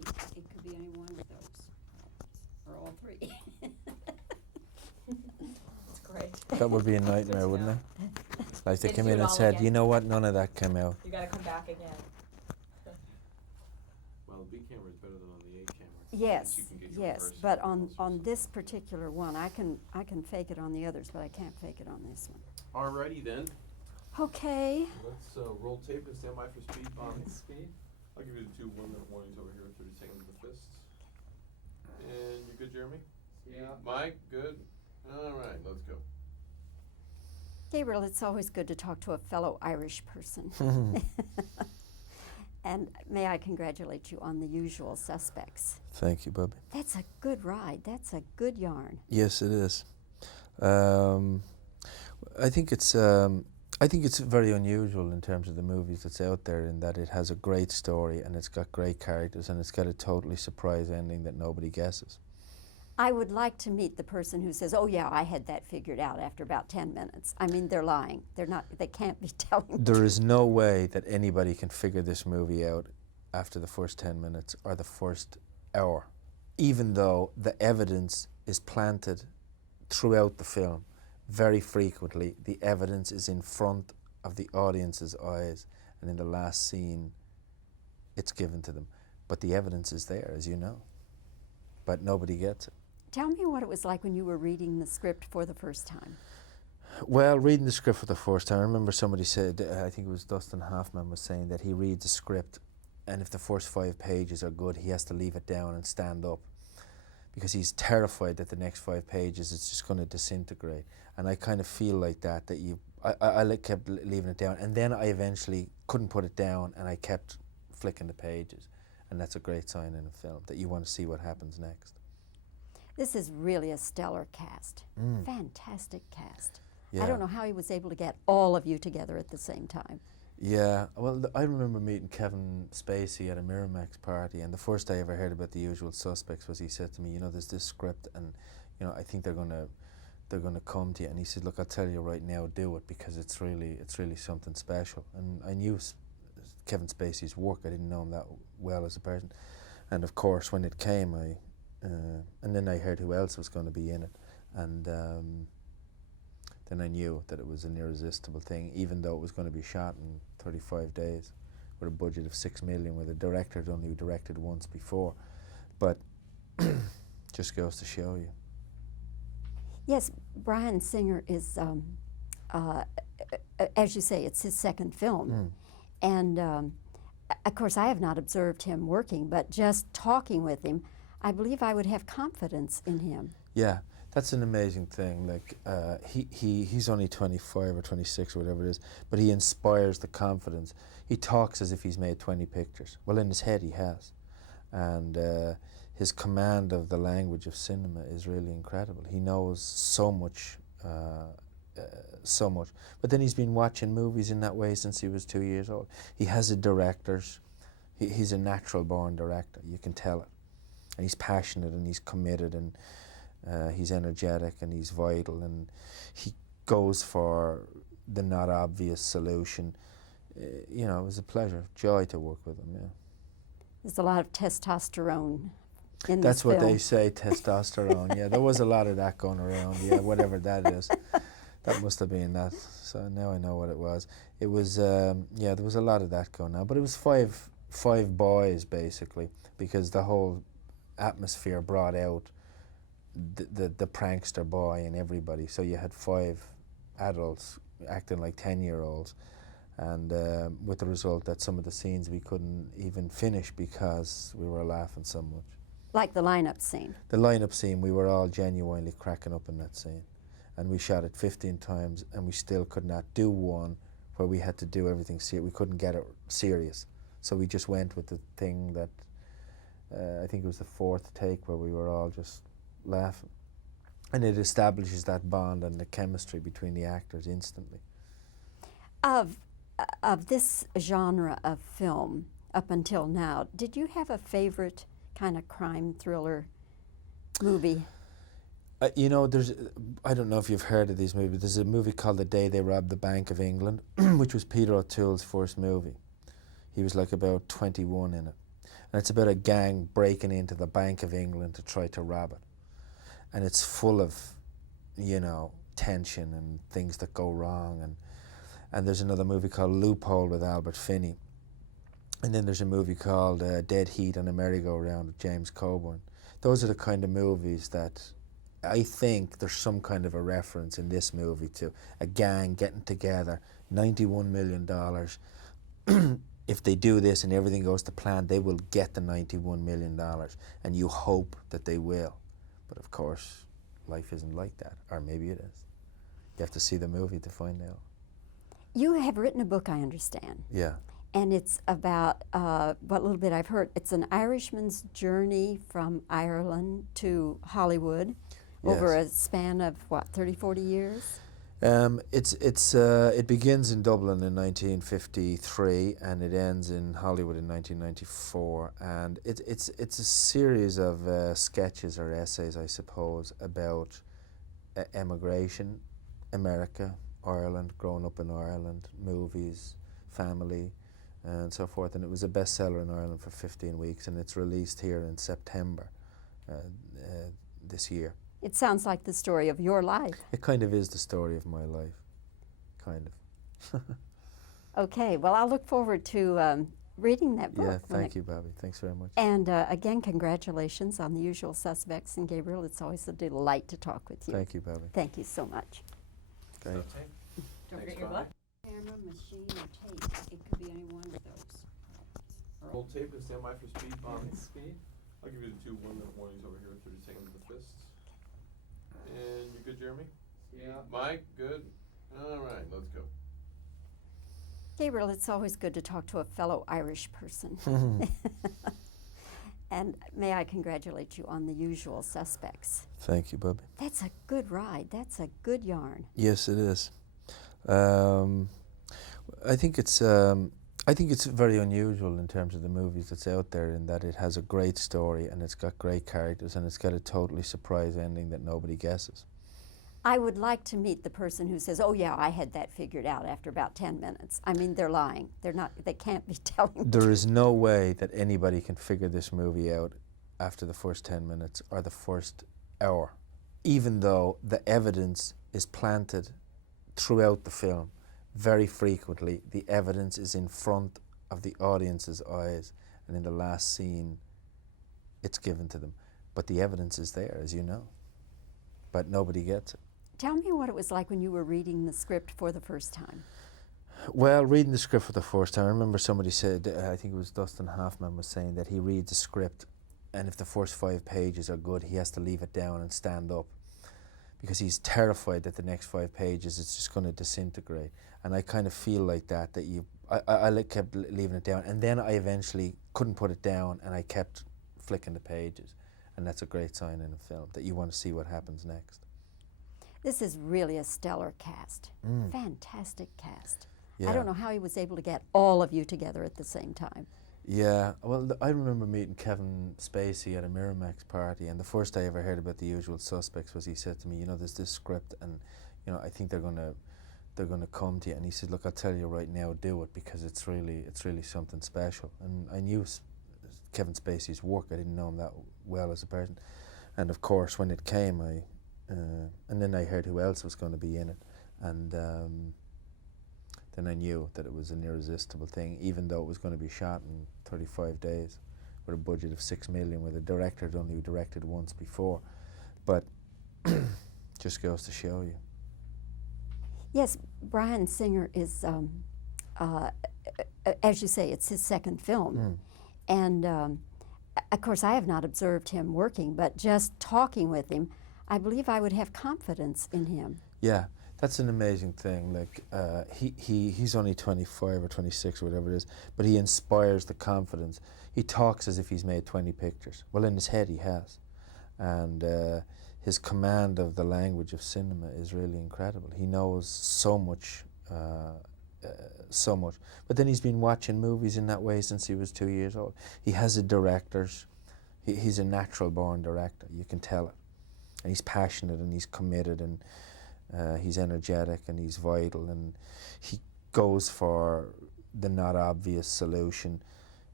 It could be any one of those, or all three. That's great. That would be a nightmare, wouldn't it? Like they They'd came do in it and all said, again. you know what, none of that came out. You gotta come back again. Well, the B camera is better than on the A camera. Yes, You can get your yes, reverse but and also on some- this particular one, I can fake it on the others, but I can't fake it on this one. Alrighty then, Okay. let's roll tape and stand by for speed, Bobbie. Speed. I'll give you the 2 1-minute warnings over here, 30 seconds with the fists. And you good, Jeremy? Yeah. Mike, good? Alright, let's go. Gabriel, it's always good to talk to a fellow Irish person. And may I congratulate you on The Usual Suspects. Thank you, Bobbie. That's a good ride. That's a good yarn. Yes, it is. I think it's very unusual in terms of the movies that's out there, in that it has a great story and it's got great characters and it's got a totally surprise ending that nobody guesses. I would like to meet the person who says, "Oh yeah, I had that figured out after about 10 minutes." I mean, they're lying. They're not. They can't be telling. There is no way that anybody can figure this movie out after the first 10 minutes or the first hour, even though the evidence is planted throughout the film. Very frequently, the evidence is in front of the audience's eyes, and in the last scene, it's given to them. But the evidence is there, as you know, but nobody gets it. Tell me what it was like when you were reading the script for the first time. Well, reading the script for the first time, I remember somebody said, I think it was Dustin Hoffman was saying that he reads the script, and if the first 5 pages are good, he has to leave it down and stand up, because he's terrified that the next 5 pages is just going to disintegrate. And I kind of feel like that I kept leaving it down, and then I eventually couldn't put it down, and I kept flicking the pages. And that's a great sign in a film, that you want to see what happens next. This is really a stellar cast. Mm. Fantastic cast. Yeah. I don't know how he was able to get all of you together at the same time. Yeah, well, I remember meeting Kevin Spacey at a Miramax party, and the first I ever heard about The Usual Suspects was he said to me, you know, there's this script, and you know, I think they're gonna come to you. And he said, look, I'll tell you right now, do it, because it's really something special. And I knew Kevin Spacey's work. I didn't know him that well as a person, and of course, when it came, and then I heard who else was going to be in it, and then I knew that it was an irresistible thing, even though it was going to be shot in 35 days with a budget of $6 million, with a director who'd only directed once before. But just goes to show you. Yes, Bryan Singer is, as you say, it's his second film. And of course, I have not observed him working, but just talking with him, I believe I would have confidence in him. Yeah, that's an amazing thing. Like he's only 25 or 26 or whatever it is, but he inspires the confidence. He talks as if he's made 20 pictures. Well, in his head he has. And his command of the language of cinema is really incredible. He knows so much, so much. But then he's been watching movies in that way since he was 2 years old. He has a director's, he's a natural born director, you can tell it. And he's passionate and he's committed and he's energetic and he's vital, and he goes for the not obvious solution. You know, it was a pleasure, joy to work with him, yeah. There's a lot of testosterone in That's this what film. they say, testosterone. Yeah, there was a lot of that going around. Yeah, whatever that is. That must have been that. So now I know what it was. It was, yeah, there was a lot of that going on. But it was five boys, basically, because the whole atmosphere brought out the prankster boy in everybody. So you had 5 adults acting like 10-year-olds. And with the result that some of the scenes we couldn't even finish because we were laughing so much. Like the lineup scene. The lineup scene, we were all genuinely cracking up in that scene. And we shot it 15 times and we still could not do one where we had to do everything serious. We couldn't get it serious. So we just went with the thing that, I think it was the 4th take, where we were all just laughing. And it establishes that bond and the chemistry between the actors instantly. Of this genre of film up until now, did you have a favorite kind of crime thriller movie? You know, I don't know if you've heard of these movies. There's a movie called The Day They Robbed the Bank of England, which was Peter O'Toole's first movie. He was like about 21 in it. And it's about a gang breaking into the Bank of England to try to rob it. And it's full of, tension and things that go wrong. And there's another movie called Loophole with Albert Finney. And then there's a movie called Dead Heat on a Merry-Go-Round with James Coburn. Those are the kind of movies that I think there's some kind of a reference in this movie to a gang getting together, $91 million. If they do this and everything goes to plan, they will get the $91 million, and you hope that they will. But of course, life isn't like that, or maybe it is. You have to see the movie to find out. You have written a book, I understand. Yeah. And it's about, what little bit I've heard, it's an Irishman's journey from Ireland to Hollywood over a span of, 30, 40 years? It begins in Dublin in 1953 and it ends in Hollywood in 1994. And it's a series of sketches or essays, I suppose, about emigration, America, Ireland, growing up in Ireland, movies, family, and so forth. And it was a bestseller in Ireland for 15 weeks, and it's released here in September this year. It sounds like the story of your life. It kind of is the story of my life, kind of. Okay, well, I'll look forward to reading that book. Yeah, thank you, Bobbie. Thanks very much. And again, congratulations on The Usual Suspects. And Gabriel, it's always a delight to talk with you. Thank you, Bobbie. Thank you so much. Great. Don't Thanks, forget your Bobbie. book. Camera, machine, or tape. It could be any one of those. Hold tape and stand by for speed. Speed. I'll give you the 2 1-minute warnings over here. 30 seconds of the fists. And you good, Jeremy? Yeah. Mike, good. All right, let's go. Gabriel, it's always good to talk to a fellow Irish person. And may I congratulate you on The Usual Suspects. Thank you, Bobbie. That's a good ride. That's a good yarn. Yes, it is. I think it's very unusual in terms of the movies that's out there, in that it has a great story and it's got great characters and it's got a totally surprise ending that nobody guesses. I would like to meet the person who says, "Oh yeah, I had that figured out after about 10 minutes." I mean, they're lying. They're not. They can't be telling. There is no way that anybody can figure this movie out after the first 10 minutes or the first hour, even though the evidence is planted throughout the film. Very frequently, the evidence is in front of the audience's eyes, and in the last scene, it's given to them. But the evidence is there, as you know, but nobody gets it. Tell me what it was like when you were reading the script for the first time. Well, reading the script for the first time, I remember somebody said, I think it was Dustin Hoffman was saying that he reads a script, and if the first 5 pages are good, he has to leave it down and stand up, because he's terrified that the next 5 pages it's just going to disintegrate. And I kind of feel like that I kept leaving it down, and then I eventually couldn't put it down, and I kept flicking the pages. And that's a great sign in a film, that you want to see what happens next. This is really a stellar cast. Fantastic cast. Yeah. I don't know how he was able to get all of you together at the same time. Yeah, well, I remember meeting Kevin Spacey at a Miramax party, and the first I ever heard about The Usual Suspects was he said to me, there's this script, and I think they're gonna come to you. And he said, look, I'll tell you right now, do it, because it's really something special. And I knew Kevin Spacey's work. I didn't know him that well as a person. And of course, when it came, and then I heard who else was going to be in it, and then I knew that it was an irresistible thing, even though it was going to be shot in 35 days with a budget of $6 million, with a director who'd only directed once before. But just goes to show you. Yes, Bryan Singer is, as you say, it's his second film. And of course, I have not observed him working, but just talking with him, I believe I would have confidence in him. Yeah, that's an amazing thing. Like he's only 25 or 26 or whatever it is, but he inspires the confidence. He talks as if he's made 20 pictures. Well, in his head he has, and his command of the language of cinema is really incredible. He knows so much. But then he's been watching movies in that way since he was 2 years old. He has a director's, he's a natural born director, you can tell it. And he's passionate and he's committed and he's energetic and he's vital, and he goes for the not obvious solution.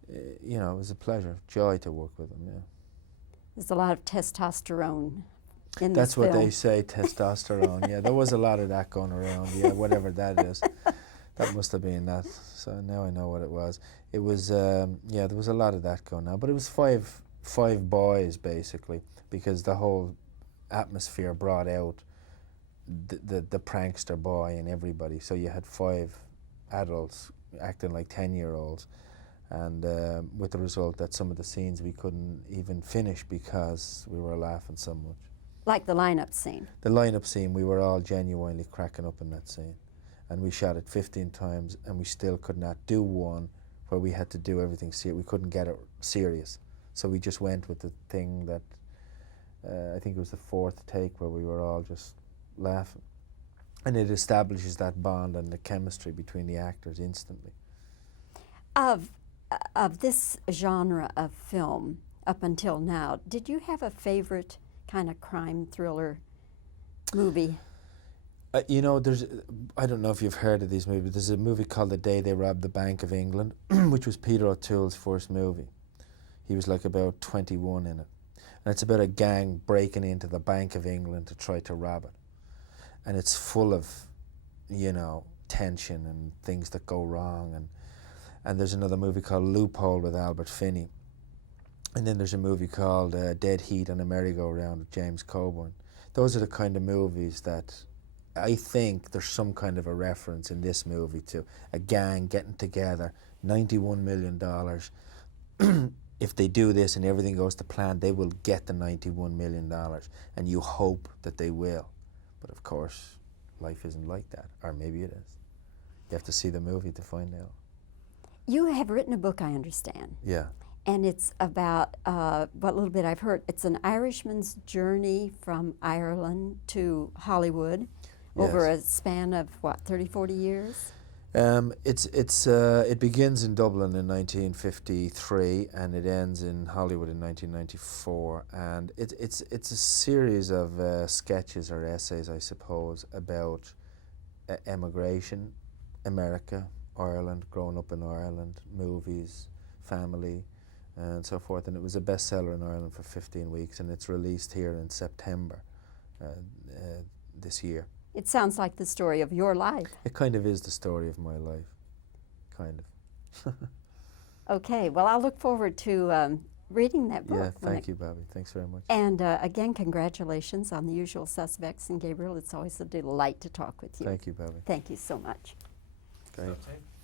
you know, it was a pleasure, joy to work with him. Yeah. There's a lot of testosterone in That's this what film. they say, testosterone. Yeah, there was a lot of that going around. Yeah, whatever that is. That must have been that. So now I know what it was. It was, yeah, there was a lot of that going on. But it was five boys, basically, because the whole atmosphere brought out the prankster boy in everybody. So you had 5 adults acting like 10-year-olds. And with the result that some of the scenes we couldn't even finish because we were laughing so much. Like the lineup scene. The lineup scene, we were all genuinely cracking up in that scene. And we shot it 15 times and we still could not do one where we had to do everything serious. We couldn't get it serious. So we just went with the thing that, I think it was the 4th take where we were all just laughing. And it establishes that bond and the chemistry between the actors instantly. Of this genre of film up until now, did you have a favorite kind of crime thriller movie? You know, I don't know if you've heard of these movies. There's a movie called The Day They Robbed the Bank of England, which was Peter O'Toole's first movie. He was like about 21 in it. And it's about a gang breaking into the Bank of England to try to rob it. And it's full of, you know, tension and things that go wrong. And there's another movie called Loophole with Albert Finney. And then there's a movie called Dead Heat on a Merry-Go-Round with James Coburn. Those are the kind of movies that I think there's some kind of a reference in this movie to a gang getting together, $91 million. If they do this and everything goes to plan, they will get the $91 million. And you hope that they will. But of course, life isn't like that. Or maybe it is. You have to see the movie to find out. You have written a book, I understand. Yeah. And it's about, what little bit I've heard, it's an Irishman's journey from Ireland to Hollywood over a span of, what, 30, 40 years? It begins in Dublin in 1953 and it ends in Hollywood in 1994. And it's a series of sketches or essays, I suppose, about emigration, America, Ireland, growing up in Ireland, movies, family, and so forth. And it was a bestseller in Ireland for 15 weeks, and it's released here in September this year. It sounds like the story of your life. It kind of is the story of my life, kind of. Okay, well, I'll look forward to reading that book. Yeah, thank you, Bobbie. Thanks very much. And again, congratulations on The Usual Suspects. And Gabriel, it's always a delight to talk with you. Thank you, Bobbie. Thank you so much. Great. Stop tape.